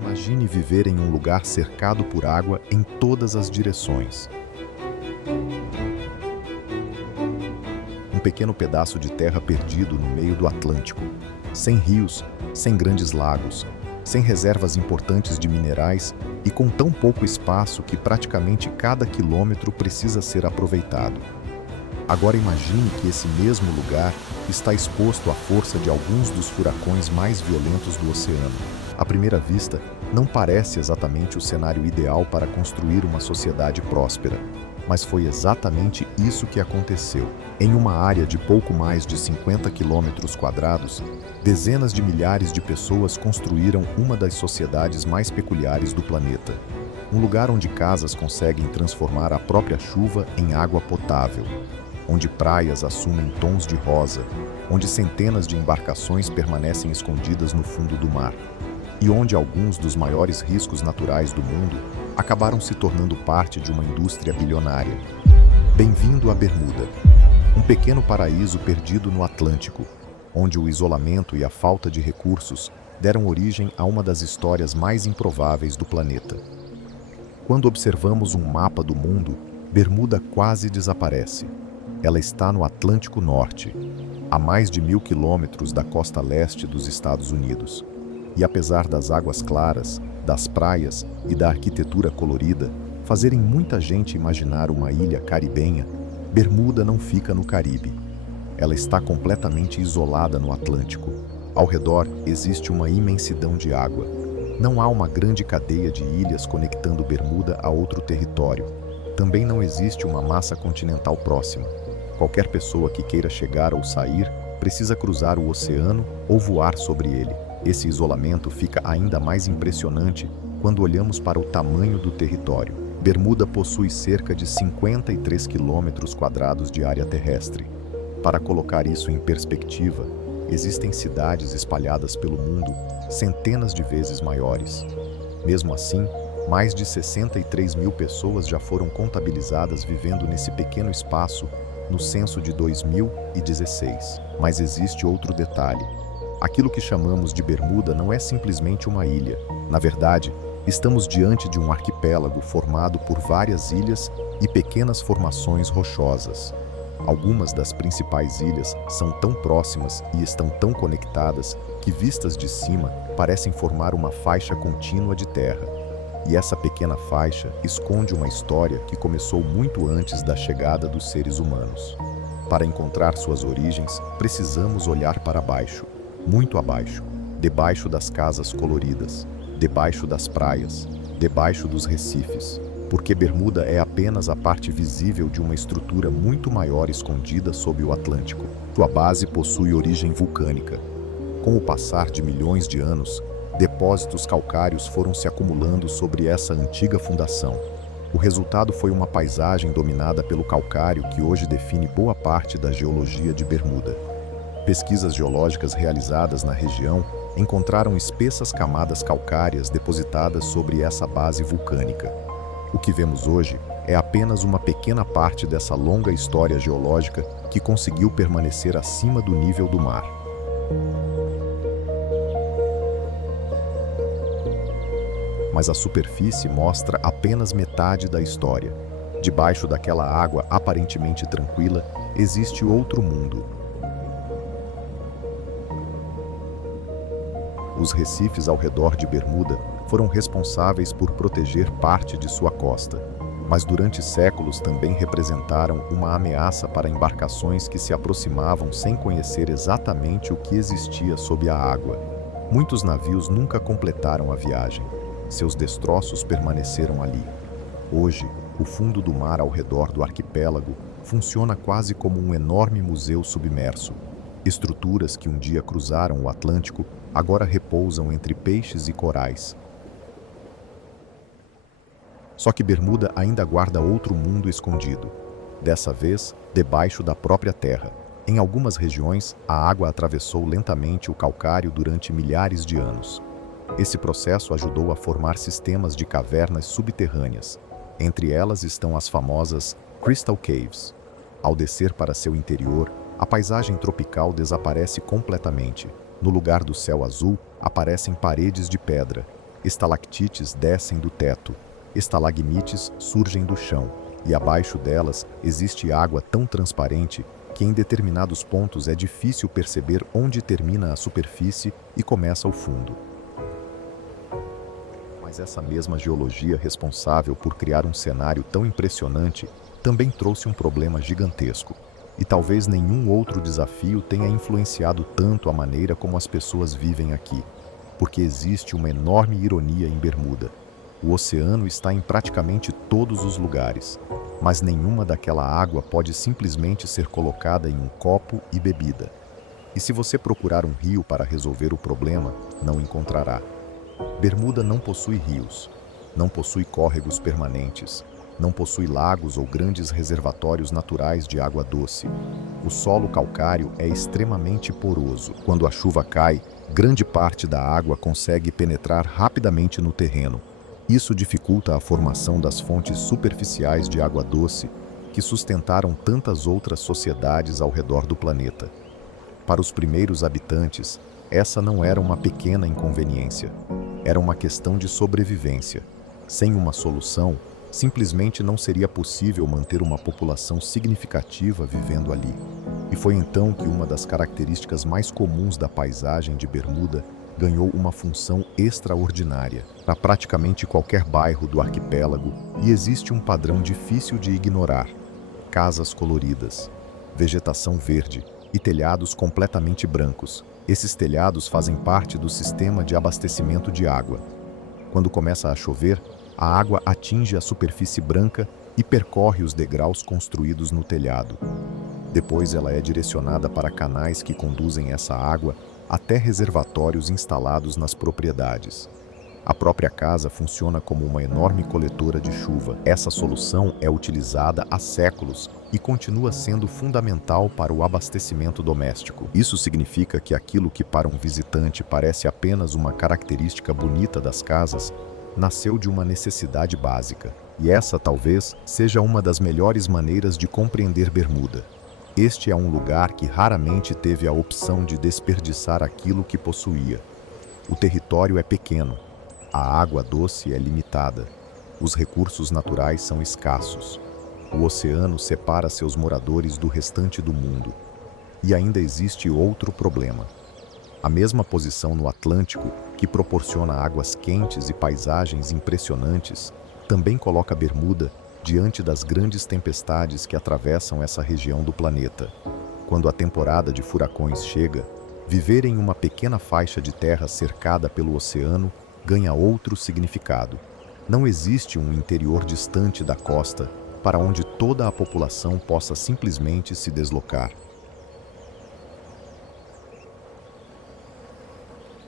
Imagine viver em um lugar cercado por água em todas as direções. Um pequeno pedaço de terra perdido no meio do Atlântico, sem rios, sem grandes lagos, sem reservas importantes de minerais e com tão pouco espaço que praticamente cada quilômetro precisa ser aproveitado. Agora imagine que esse mesmo lugar está exposto à força de alguns dos furacões mais violentos do oceano. À primeira vista, não parece exatamente o cenário ideal para construir uma sociedade próspera, mas foi exatamente isso que aconteceu. Em uma área de pouco mais de 50 quilômetros quadrados, dezenas de milhares de pessoas construíram uma das sociedades mais peculiares do planeta. Um lugar onde casas conseguem transformar a própria chuva em água potável, onde praias assumem tons de rosa, onde centenas de embarcações permanecem escondidas no fundo do mar, e onde alguns dos maiores riscos naturais do mundo acabaram se tornando parte de uma indústria bilionária. Bem-vindo a Bermuda, um pequeno paraíso perdido no Atlântico, onde o isolamento e a falta de recursos deram origem a uma das histórias mais improváveis do planeta. Quando observamos um mapa do mundo, Bermuda quase desaparece. Ela está no Atlântico Norte, a mais de 1.000 quilômetros da costa leste dos Estados Unidos. E apesar das águas claras, das praias e da arquitetura colorida fazerem muita gente imaginar uma ilha caribenha, Bermuda não fica no Caribe. Ela está completamente isolada no Atlântico. Ao redor existe uma imensidão de água. Não há uma grande cadeia de ilhas conectando Bermuda a outro território. Também não existe uma massa continental próxima. Qualquer pessoa que queira chegar ou sair precisa cruzar o oceano ou voar sobre ele. Esse isolamento fica ainda mais impressionante quando olhamos para o tamanho do território. Bermuda possui cerca de 53 quilômetros quadrados de área terrestre. Para colocar isso em perspectiva, existem cidades espalhadas pelo mundo centenas de vezes maiores. Mesmo assim, mais de 63 mil pessoas já foram contabilizadas vivendo nesse pequeno espaço no censo de 2016. Mas existe outro detalhe. Aquilo que chamamos de Bermuda não é simplesmente uma ilha. Na verdade, estamos diante de um arquipélago formado por várias ilhas e pequenas formações rochosas. Algumas das principais ilhas são tão próximas e estão tão conectadas que, vistas de cima, parecem formar uma faixa contínua de terra. E essa pequena faixa esconde uma história que começou muito antes da chegada dos seres humanos. Para encontrar suas origens, precisamos olhar para baixo, muito abaixo, debaixo das casas coloridas, debaixo das praias, debaixo dos recifes, porque Bermuda é apenas a parte visível de uma estrutura muito maior escondida sob o Atlântico. Sua base possui origem vulcânica. Com o passar de milhões de anos, depósitos calcários foram se acumulando sobre essa antiga fundação. O resultado foi uma paisagem dominada pelo calcário que hoje define boa parte da geologia de Bermuda. Pesquisas geológicas realizadas na região encontraram espessas camadas calcárias depositadas sobre essa base vulcânica. O que vemos hoje é apenas uma pequena parte dessa longa história geológica que conseguiu permanecer acima do nível do mar. Mas a superfície mostra apenas metade da história. Debaixo daquela água aparentemente tranquila, existe outro mundo. Os recifes ao redor de Bermuda foram responsáveis por proteger parte de sua costa, mas durante séculos também representaram uma ameaça para embarcações que se aproximavam sem conhecer exatamente o que existia sob a água. Muitos navios nunca completaram a viagem. Seus destroços permaneceram ali. Hoje, o fundo do mar ao redor do arquipélago funciona quase como um enorme museu submerso. Estruturas que um dia cruzaram o Atlântico agora repousam entre peixes e corais. Só que Bermuda ainda guarda outro mundo escondido, dessa vez debaixo da própria terra. Em algumas regiões, a água atravessou lentamente o calcário durante milhares de anos. Esse processo ajudou a formar sistemas de cavernas subterrâneas. Entre elas estão as famosas Crystal Caves. Ao descer para seu interior, A paisagem tropical desaparece completamente. No lugar do céu azul, aparecem paredes de pedra. Estalactites descem do teto. Estalagmites surgem do chão. E abaixo delas existe água tão transparente que em determinados pontos é difícil perceber onde termina a superfície e começa o fundo. Mas essa mesma geologia responsável por criar um cenário tão impressionante também trouxe um problema gigantesco. E talvez nenhum outro desafio tenha influenciado tanto a maneira como as pessoas vivem aqui. Porque existe uma enorme ironia em Bermuda. O oceano está em praticamente todos os lugares, mas nenhuma daquela água pode simplesmente ser colocada em um copo e bebida. E se você procurar um rio para resolver o problema, não encontrará. Bermuda não possui rios, não possui córregos permanentes, não possui lagos ou grandes reservatórios naturais de água doce. O solo calcário é extremamente poroso. Quando a chuva cai, grande parte da água consegue penetrar rapidamente no terreno. Isso dificulta a formação das fontes superficiais de água doce que sustentaram tantas outras sociedades ao redor do planeta. Para os primeiros habitantes, essa não era uma pequena inconveniência. Era uma questão de sobrevivência. Sem uma solução, simplesmente não seria possível manter uma população significativa vivendo ali. E foi então que uma das características mais comuns da paisagem de Bermuda ganhou uma função extraordinária para praticamente qualquer bairro do arquipélago, e existe um padrão difícil de ignorar: casas coloridas, vegetação verde e telhados completamente brancos. Esses telhados fazem parte do sistema de abastecimento de água. Quando começa a chover, a água atinge a superfície branca e percorre os degraus construídos no telhado. Depois ela é direcionada para canais que conduzem essa água até reservatórios instalados nas propriedades. A própria casa funciona como uma enorme coletora de chuva. Essa solução é utilizada há séculos e continua sendo fundamental para o abastecimento doméstico. Isso significa que aquilo que para um visitante parece apenas uma característica bonita das casas, nasceu de uma necessidade básica. E essa talvez seja uma das melhores maneiras de compreender Bermuda. Este é um lugar que raramente teve a opção de desperdiçar aquilo que possuía. O território é pequeno, a água doce é limitada, os recursos naturais são escassos, o oceano separa seus moradores do restante do mundo. E ainda existe outro problema. A mesma posição no Atlântico, que proporciona águas quentes e paisagens impressionantes, também coloca Bermuda diante das grandes tempestades que atravessam essa região do planeta. Quando a temporada de furacões chega, viver em uma pequena faixa de terra cercada pelo oceano ganha outro significado. Não existe um interior distante da costa para onde toda a população possa simplesmente se deslocar.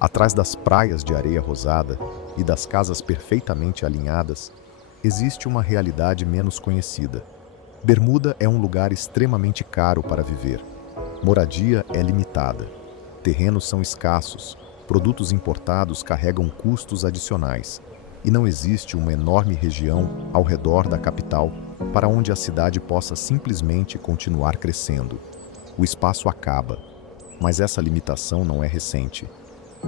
Atrás das praias de areia rosada e das casas perfeitamente alinhadas, existe uma realidade menos conhecida. Bermuda é um lugar extremamente caro para viver. Moradia é limitada. Terrenos são escassos. Produtos importados carregam custos adicionais. E não existe uma enorme região ao redor da capital para onde a cidade possa simplesmente continuar crescendo. O espaço acaba. Mas essa limitação não é recente.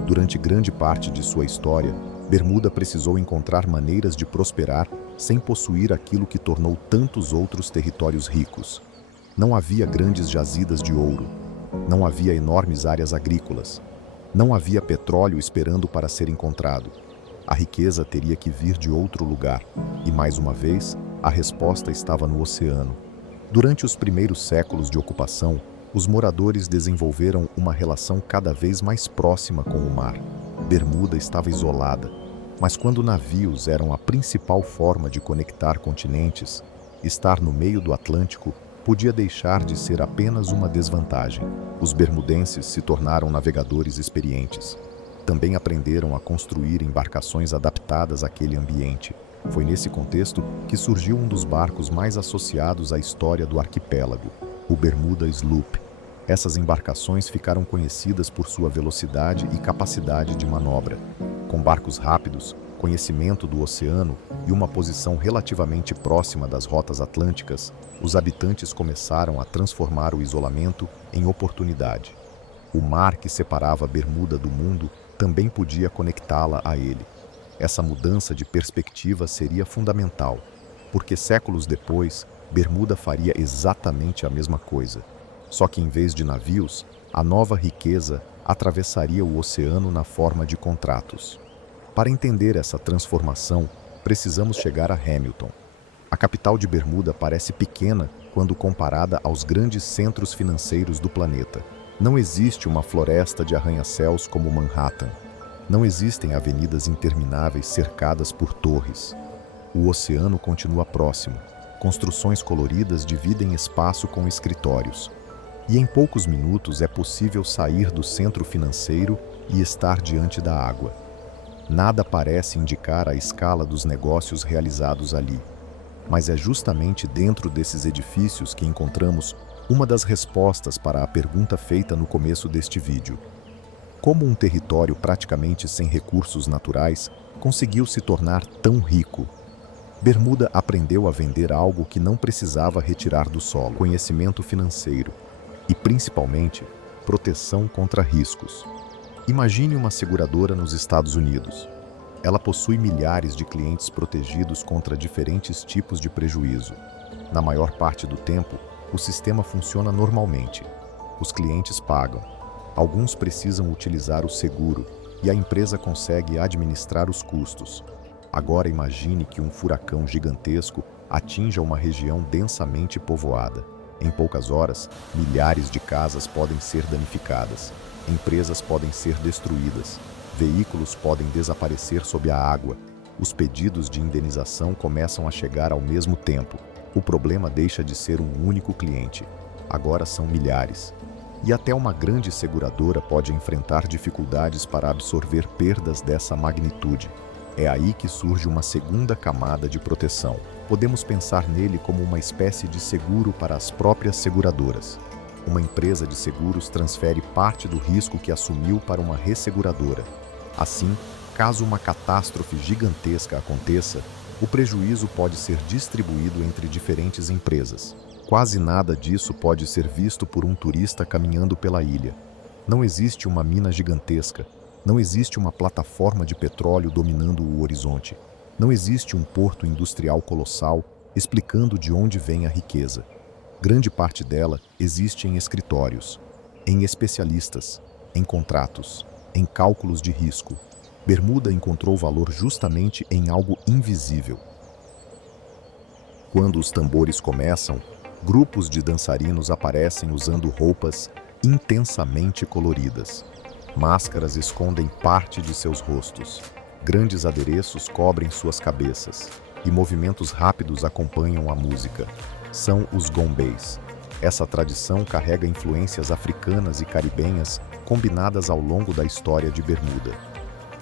Durante grande parte de sua história, Bermuda precisou encontrar maneiras de prosperar sem possuir aquilo que tornou tantos outros territórios ricos. Não havia grandes jazidas de ouro, não havia enormes áreas agrícolas, não havia petróleo esperando para ser encontrado. A riqueza teria que vir de outro lugar, e mais uma vez, a resposta estava no oceano. Durante os primeiros séculos de ocupação, os moradores desenvolveram uma relação cada vez mais próxima com o mar. Bermuda estava isolada, mas quando navios eram a principal forma de conectar continentes, estar no meio do Atlântico podia deixar de ser apenas uma desvantagem. Os bermudenses se tornaram navegadores experientes. Também aprenderam a construir embarcações adaptadas àquele ambiente. Foi nesse contexto que surgiu um dos barcos mais associados à história do arquipélago, o Bermuda Sloop. Essas embarcações ficaram conhecidas por sua velocidade e capacidade de manobra. Com barcos rápidos, conhecimento do oceano e uma posição relativamente próxima das rotas atlânticas, os habitantes começaram a transformar o isolamento em oportunidade. O mar que separava Bermuda do mundo também podia conectá-la a ele. Essa mudança de perspectiva seria fundamental, porque séculos depois, Bermuda faria exatamente a mesma coisa. Só que em vez de navios, a nova riqueza atravessaria o oceano na forma de contratos. Para entender essa transformação, precisamos chegar a Hamilton. A capital de Bermuda parece pequena quando comparada aos grandes centros financeiros do planeta. Não existe uma floresta de arranha-céus como Manhattan. Não existem avenidas intermináveis cercadas por torres. O oceano continua próximo. Construções coloridas dividem espaço com escritórios. E em poucos minutos é possível sair do centro financeiro e estar diante da água. Nada parece indicar a escala dos negócios realizados ali. Mas é justamente dentro desses edifícios que encontramos uma das respostas para a pergunta feita no começo deste vídeo. Como um território praticamente sem recursos naturais conseguiu se tornar tão rico? Bermuda aprendeu a vender algo que não precisava retirar do solo: conhecimento financeiro e, principalmente, proteção contra riscos. Imagine uma seguradora nos Estados Unidos. Ela possui milhares de clientes protegidos contra diferentes tipos de prejuízo. Na maior parte do tempo, o sistema funciona normalmente. Os clientes pagam. Alguns precisam utilizar o seguro e a empresa consegue administrar os custos. Agora imagine que um furacão gigantesco atinja uma região densamente povoada. Em poucas horas, milhares de casas podem ser danificadas, empresas podem ser destruídas, veículos podem desaparecer sob a água. Os pedidos de indenização começam a chegar ao mesmo tempo. O problema deixa de ser um único cliente. Agora são milhares. E até uma grande seguradora pode enfrentar dificuldades para absorver perdas dessa magnitude. É aí que surge uma segunda camada de proteção. Podemos pensar nele como uma espécie de seguro para as próprias seguradoras. Uma empresa de seguros transfere parte do risco que assumiu para uma resseguradora. Assim, caso uma catástrofe gigantesca aconteça, o prejuízo pode ser distribuído entre diferentes empresas. Quase nada disso pode ser visto por um turista caminhando pela ilha. Não existe uma mina gigantesca. Não existe uma plataforma de petróleo dominando o horizonte. Não existe um porto industrial colossal explicando de onde vem a riqueza. Grande parte dela existe em escritórios, em especialistas, em contratos, em cálculos de risco. Bermuda encontrou valor justamente em algo invisível. Quando os tambores começam, grupos de dançarinos aparecem usando roupas intensamente coloridas. Máscaras escondem parte de seus rostos. Grandes adereços cobrem suas cabeças. E movimentos rápidos acompanham a música. São os gombês. Essa tradição carrega influências africanas e caribenhas combinadas ao longo da história de Bermuda.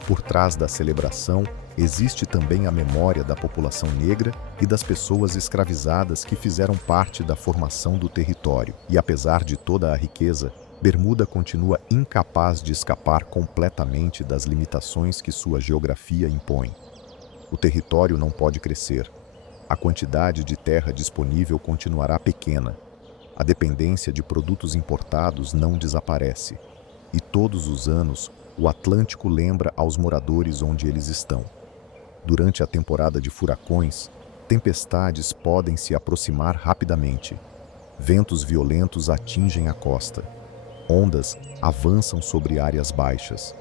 Por trás da celebração, existe também a memória da população negra e das pessoas escravizadas que fizeram parte da formação do território. E apesar de toda a riqueza, Bermuda continua incapaz de escapar completamente das limitações que sua geografia impõe. O território não pode crescer. A quantidade de terra disponível continuará pequena. A dependência de produtos importados não desaparece. E todos os anos, o Atlântico lembra aos moradores onde eles estão. Durante a temporada de furacões, tempestades podem se aproximar rapidamente. Ventos violentos atingem a costa. Ondas avançam sobre áreas baixas.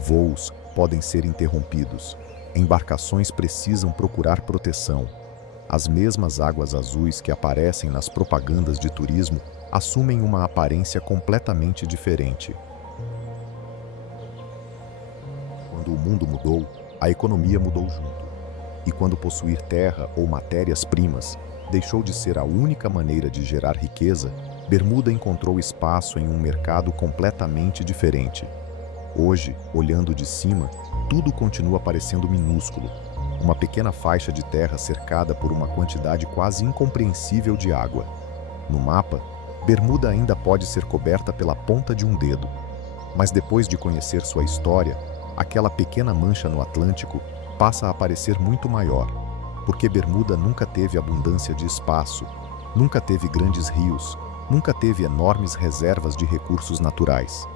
Voos podem ser interrompidos. Embarcações precisam procurar proteção. As mesmas águas azuis que aparecem nas propagandas de turismo assumem uma aparência completamente diferente. Quando o mundo mudou, a economia mudou junto. E quando possuir terra ou matérias-primas deixou de ser a única maneira de gerar riqueza, Bermuda encontrou espaço em um mercado completamente diferente. Hoje, olhando de cima, tudo continua parecendo minúsculo. Uma pequena faixa de terra cercada por uma quantidade quase incompreensível de água. No mapa, Bermuda ainda pode ser coberta pela ponta de um dedo. Mas depois de conhecer sua história, aquela pequena mancha no Atlântico passa a parecer muito maior, porque Bermuda nunca teve abundância de espaço, nunca teve grandes rios, nunca teve enormes reservas de recursos naturais.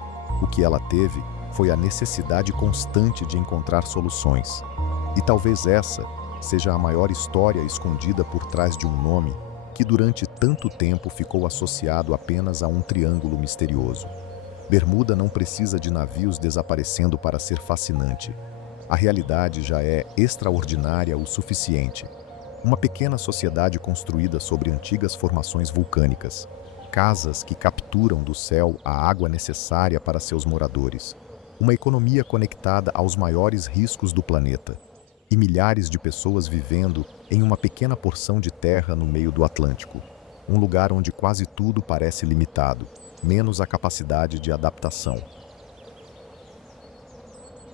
O que ela teve foi a necessidade constante de encontrar soluções. E talvez essa seja a maior história escondida por trás de um nome que durante tanto tempo ficou associado apenas a um triângulo misterioso. Bermuda não precisa de navios desaparecendo para ser fascinante. A realidade já é extraordinária o suficiente. Uma pequena sociedade construída sobre antigas formações vulcânicas, casas que capturam do céu a água necessária para seus moradores, uma economia conectada aos maiores riscos do planeta, e milhares de pessoas vivendo em uma pequena porção de terra no meio do Atlântico, um lugar onde quase tudo parece limitado, menos a capacidade de adaptação.